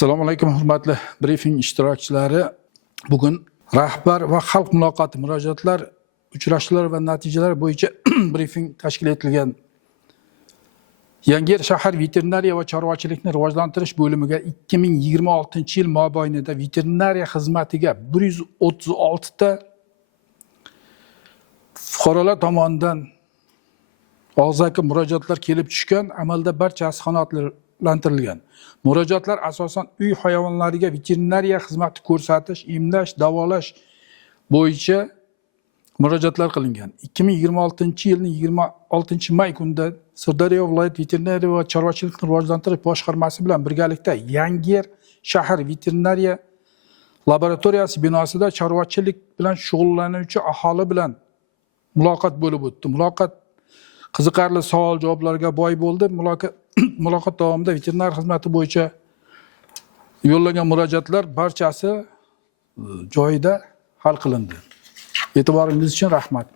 Assalomu alaykum hurmatli brifing ishtirokchilari. Bugun rahbar va xalq muloqoti murojaatlar, uchrashuvlar va natijalar bo'yicha brifing tashkil etilgan. Yangiyer shahar veterinariya va chorvachilikni rivojlantirish bo'limiga 2026-yil mobaynida veterinariya xizmatiga 136 ta fuqarolar tomonidan og'zaki murojaatlar kelib tushgan, amalda barchasi qanoatlantirilgan. Murojaatlar asosan uy hayvonlariga veterinariya xizmati ko'rsatish, emlash, davolash bo'yicha murojaatlar qilingan. 2026-yilning 26-may kunida Sirdaryo viloyat veterinariya va chorvachilikni rivojlantirish boshqarmasi bilan birgalikda Yangiyer shahar veterinariya laboratoriyasi binosida chorvachilik bilan shug'ullanuvchi aholi bilan muloqot bo'lib o'tdi. Muloqot qiziqarli savol-javoblarga boy bo'ldi. Muloqot davomida veterinar xizmati bo'yicha yo'llagan murojaatlar barchasi joyida hal qilindi. E'tiboringiz uchun rahmat.